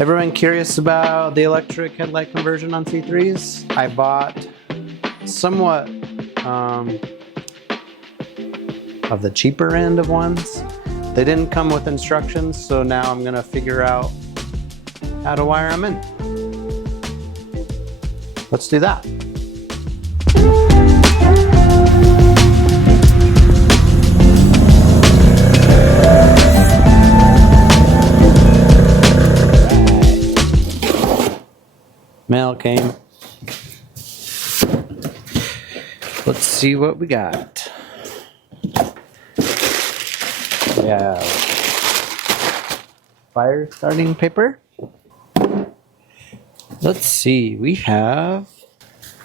Everyone curious about the electric headlight conversion on C3s? I bought somewhat of the cheaper end of ones. They didn't come with instructions, so now I'm gonna figure out how to wire them in. Let's do that. Mail came. Let's see what we got. We have fire starting paper. Let's see, we have,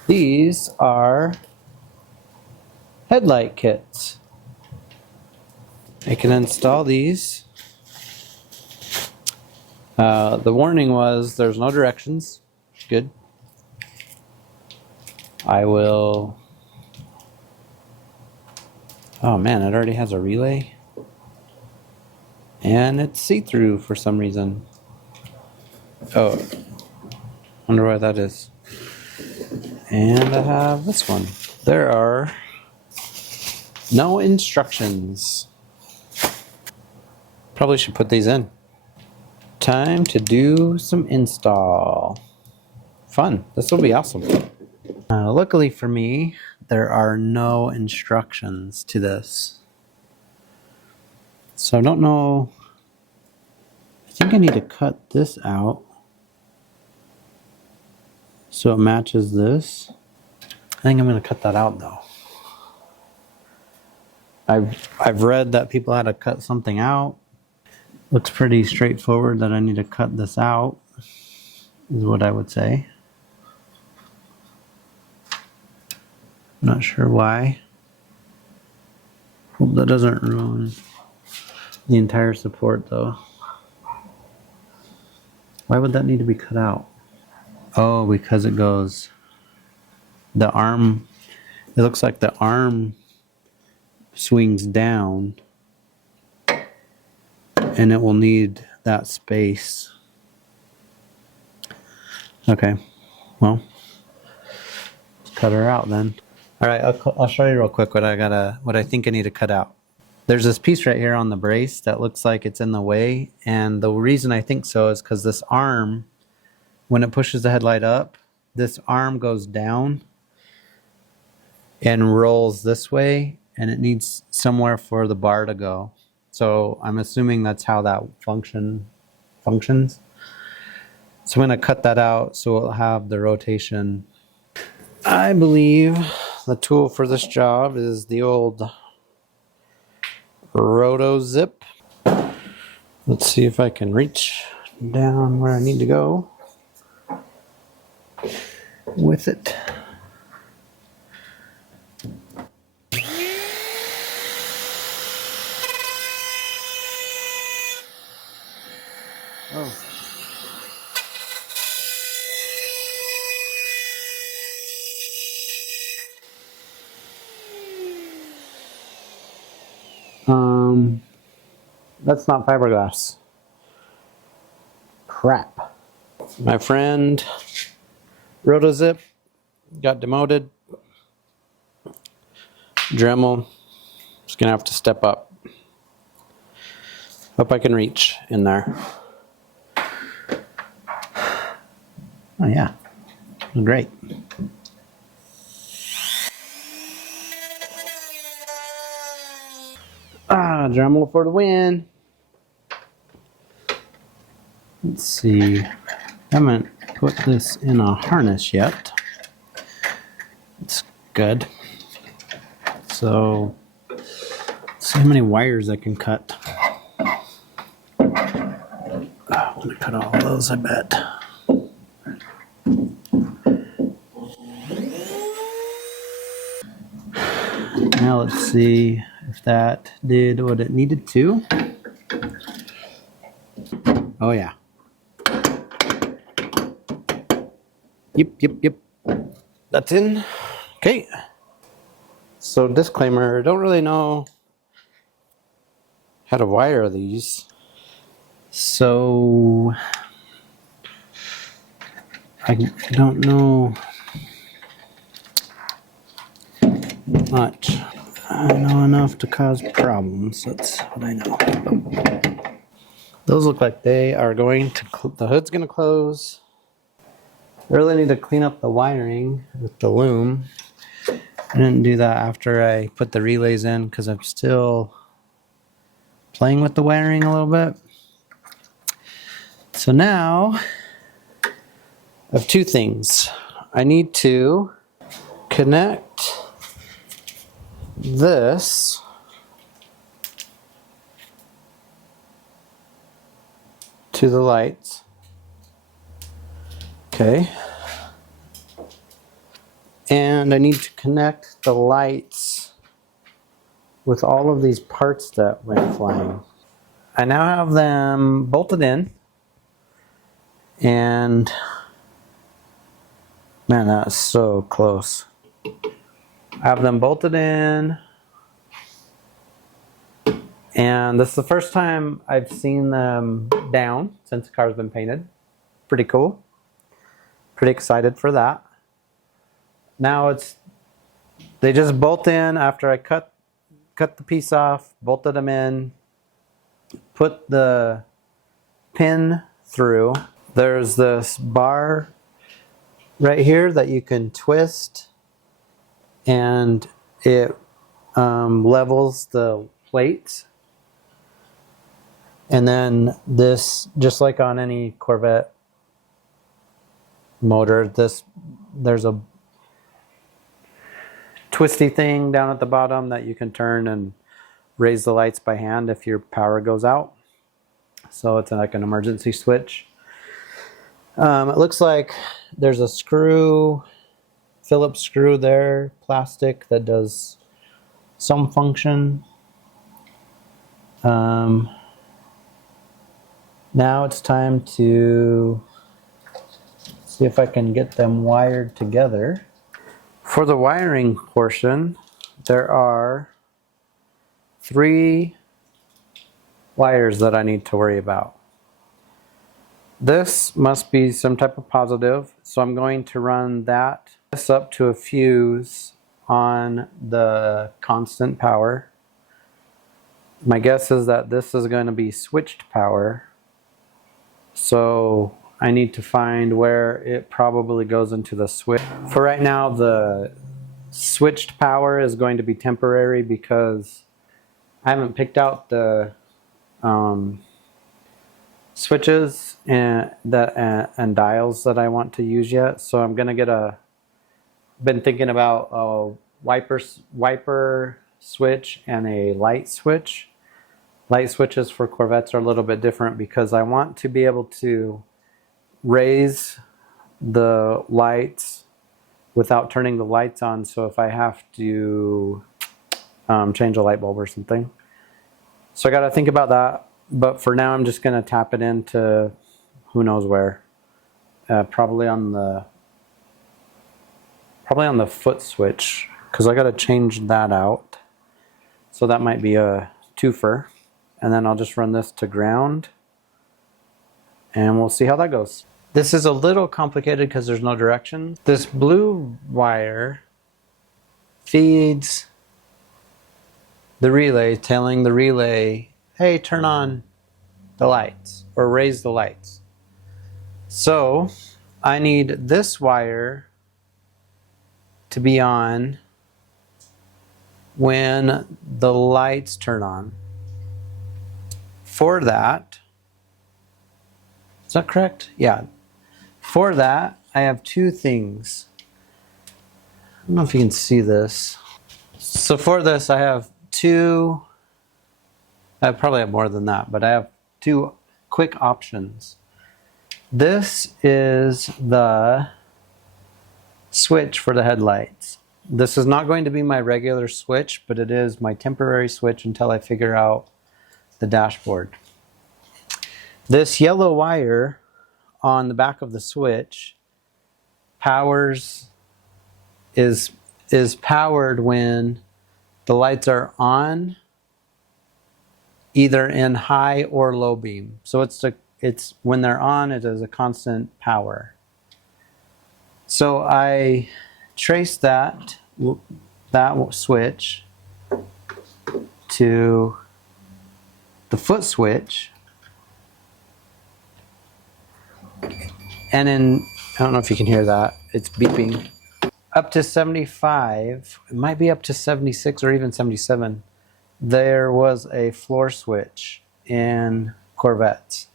these are headlight kits. I can install these. The warning was there's no directions. Good. I will. Oh man, it already has a relay. And it's see-through for some reason. Oh, wonder why that is. And I have this one. There are no instructions. Probably should put these in. Time to do some install. Fun. This will be awesome. Luckily for me, there are no instructions to this. So I don't know. I think I need to cut this out so it matches this. I think I'm going to cut that out though. I've read that people had to cut something out. Looks pretty straightforward that I need to cut this out, is what I would say. Not sure why. Hope that doesn't ruin the entire support though. Why would that need to be cut out? Oh, because it goes, the arm, it looks like the arm swings down and it will need that space. Okay, well, cut her out then. All right, I'll show you real quick what I think I need to cut out. There's this piece right here on the brace that looks like it's in the way, and the reason I think so is because this arm, when it pushes the headlight up, this arm goes down and rolls this way, and it needs somewhere for the bar to go. So I'm assuming that's how that functions. So I'm going to cut that out so it'll have the rotation. I believe the tool for this job is the old Roto Zip. Let's see if I can reach down where I need to go with it. Oh. That's not fiberglass. Crap. My friend Rotozip got demoted. Dremel is gonna have to step up. Hope I can reach in there. Oh yeah, great. Dremel for the win. Let's see. I haven't put this in a harness yet. It's good. So, let's see how many wires I can cut. I'm gonna cut all of those, I bet. Now let's see if that did what it needed to. Oh yeah. Yep. That's in. Okay. So disclaimer, I don't really know how to wire these. So I don't know much. I know enough to cause problems. That's what I know. Those look like they are going to, the hood's going to close. I really need to clean up the wiring with the loom. I didn't do that after I put the relays in because I'm still playing with the wiring a little bit. So now I have two things. I need to connect this to the lights. Okay. And I need to connect the lights with all of these parts that went flying. I now have them bolted in. And man, that's so close. I have them bolted in. And this is the first time I've seen them down since the car's been painted. Pretty cool. Pretty excited for that. Now they just bolt in after I cut the piece off, bolted them in, put the pin through. There's this bar right here that you can twist, and it levels the plates. And then this, just like on any Corvette motor, there's a twisty thing down at the bottom that you can turn and raise the lights by hand if your power goes out. So it's like an emergency switch. It looks like there's a screw, Phillips screw there, plastic, that does some function. Now it's time to see if I can get them wired together. For the wiring portion, there are 3 wires that I need to worry about. This must be some type of positive, so I'm going to run this up to a fuse on the constant power. My guess is that this is going to be switched power, so I need to find where it probably goes into the switch. For right now, the switched power is going to be temporary because I haven't picked out the switches and dials that I want to use yet. So I'm gonna been thinking about a wiper switch and a light switch. Light switches for Corvettes are a little bit different because I want to be able to raise the lights without turning the lights on. So if I have to change a light bulb or something. So I got to think about that. But for now, I'm just going to tap it into who knows where. Probably on the foot switch, because I got to change that out. So that might be a twofer. And then I'll just run this to ground. And we'll see how that goes. This is a little complicated because there's no direction. This blue wire feeds the relay, telling the relay, hey, turn on the lights or raise the lights. So I need this wire to be on when the lights turn on. For that, is that correct? Yeah. For that, I have 2 things. I don't know if you can see this. So for this, I have 2, I probably have more than that, but I have 2 quick options. This is the switch for the headlights. This is not going to be my regular switch, but it is my temporary switch until I figure out the dashboard. This yellow wire on the back of the switch is powered when the lights are on, either in high or low beam. So it's when they're on, it is a constant power. So I traced that switch to the foot switch, and then I don't know if you can hear that, it's beeping. Up to 75, it might be up to 76 or even 77, there was a floor switch in Corvettes.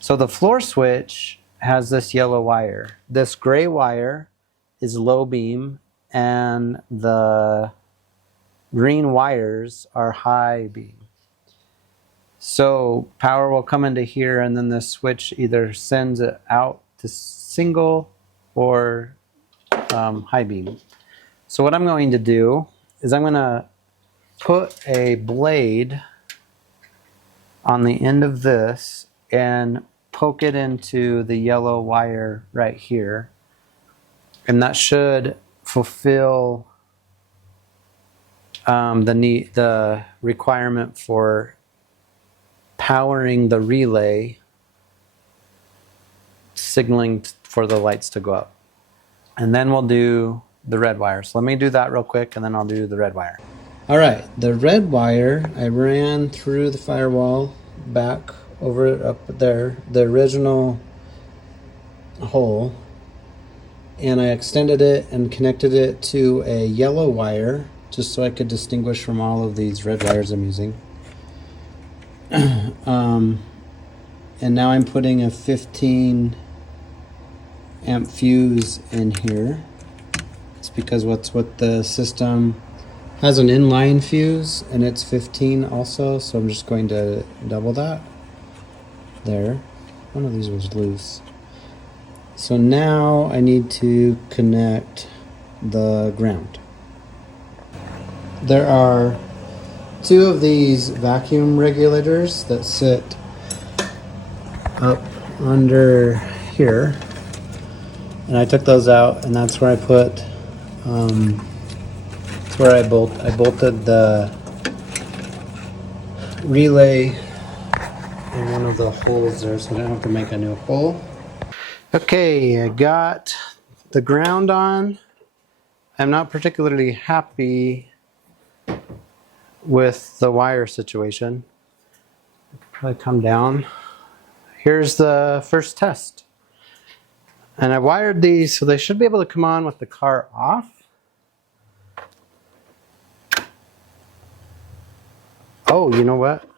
So the floor switch has this yellow wire. This gray wire is low beam, and the green wires are high beam. So power will come into here, and then the switch either sends it out to single or high beam. So what I'm going to do is I'm going to put a blade on the end of this and poke it into the yellow wire right here, and that should fulfill the requirement for powering the relay, signaling for the lights to go up. And then we'll do the red wire. So let me do that real quick, and then I'll do the red wire. All right, the red wire I ran through the firewall back over up there, the original hole, and I extended it and connected it to a yellow wire just so I could distinguish from all of these red wires I'm using. And now I'm putting a 15 amp fuse in here. It's because what the system has an inline fuse, and it's 15 also, so I'm just going to double that. There. One of these was loose. So now I need to connect the ground. There are 2 of these vacuum regulators that sit up under here, and I took those out, and that's where I put that's where I bolted the relay in one of the holes there, so I don't have to make a new hole. Okay, I got the ground on. I'm not particularly happy with the wire situation. I could probably come down. Here's the first test. And I wired these so they should be able to come on with the car off. Oh, you know what?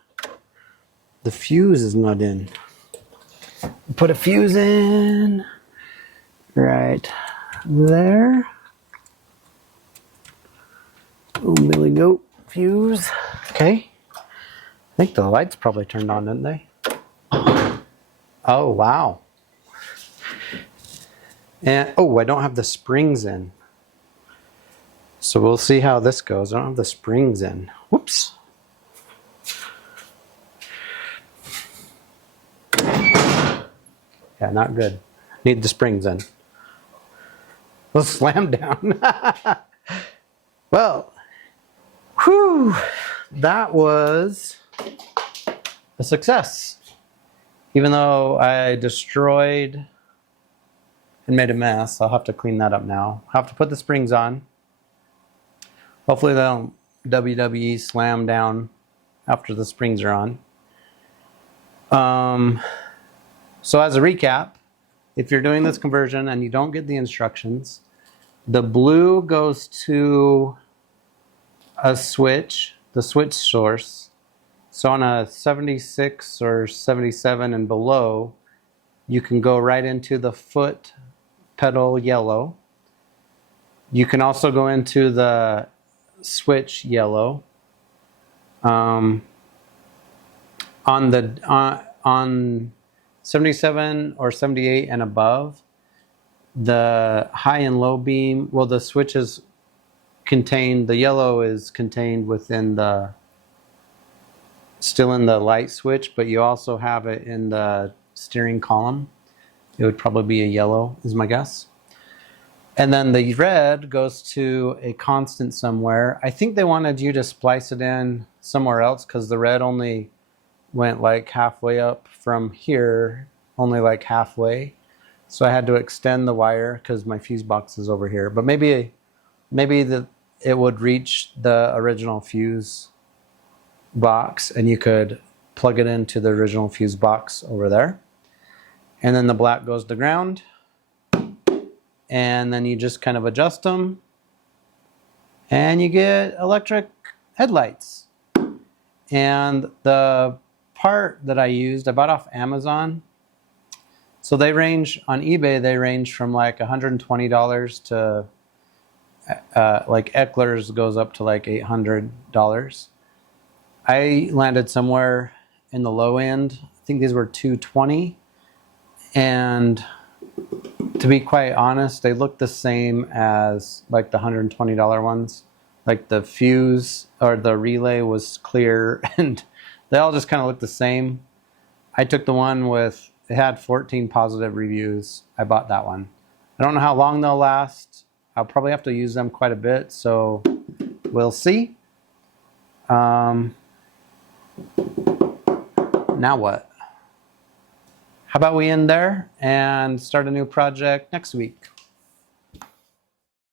The fuse is not in. Put a fuse in right there. Oh, Billy Goat fuse. Okay. I think the lights probably turned on, didn't they? Oh, wow. And oh, I don't have the springs in. So we'll see how this goes. I don't have the springs in. Whoops. Yeah, not good. Need the springs in. Let's slam down. Well, whew, that was a success. Even though I destroyed and made a mess, I'll have to clean that up now. I'll have to put the springs on. Hopefully they don't WWE slam down after the springs are on. So as a recap, if you're doing this conversion and you don't get the instructions, the blue goes to a switch, the switch source. So on a 76 or 77 and below, you can go right into the foot pedal yellow. You can also go into the switch yellow. On 77 or 78 and above, the high and low beam, well, the switch is contained, the yellow is contained within the, still in the light switch, but you also have it in the steering column. It would probably be a yellow, is my guess. And then the red goes to a constant somewhere. I think they wanted you to splice it in somewhere else because the red only went like halfway up from here, only like halfway. So I had to extend the wire because my fuse box is over here. But maybe it would reach the original fuse box and you could plug it into the original fuse box over there. And then the black goes to ground. And then you just kind of adjust them. And you get electric headlights. And the part that I used, I bought off Amazon. So they range, on eBay, they range from like $120 to, like Eckler's goes up to like $800. I landed somewhere in the low end. I think these were $220. And to be quite honest, they look the same as like the $120 ones. Like the fuse or the relay was clear and they all just kind of look the same. I took the one with, it had 14 positive reviews. I bought that one. I don't know how long they'll last. I'll probably have to use them quite a bit, so we'll see. Now what? How about we end there and start a new project next week?